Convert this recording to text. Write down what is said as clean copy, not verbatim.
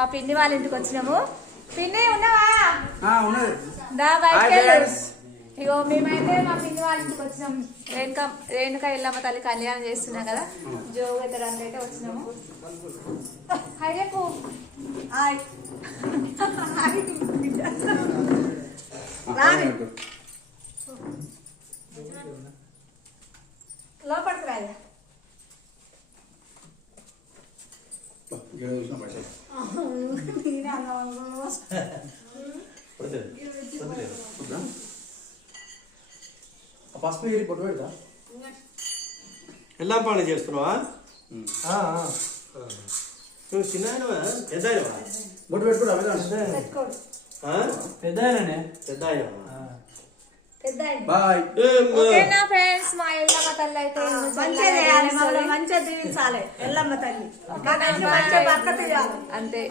మా పిన్ని వాళ్ళ ఇంటికి వచ్చినాము. పిన్ని ఉన్నావా? దా Hi, friends. ఇగో మేమైతే మా పిన్ని వాళ్ళ ఇంటికి వచ్చినాం. రేణుక ఎల్లమ్మ తల్లి కళ్యాణం చేస్తున్నాం కదా, జోగు ఎత్తడానికి అయితే వచ్చినాము. హాయ్ రేపు లోపలికి రాదా? పసుపు పొట్టు పెడతా. ఎలా పని చేస్తున్నావా? నువ్వు చిన్న పెద్ద బొట్టు పెట్టుకోడా? పెద్ద పెద్ద బాయ్. ఓకేనా ఫ్రెండ్స్, మా ఎల్లమ్మ తల్లి అయితే మంచిగా దీవించాలి ఎల్లమ్మ తల్లి, అంతే.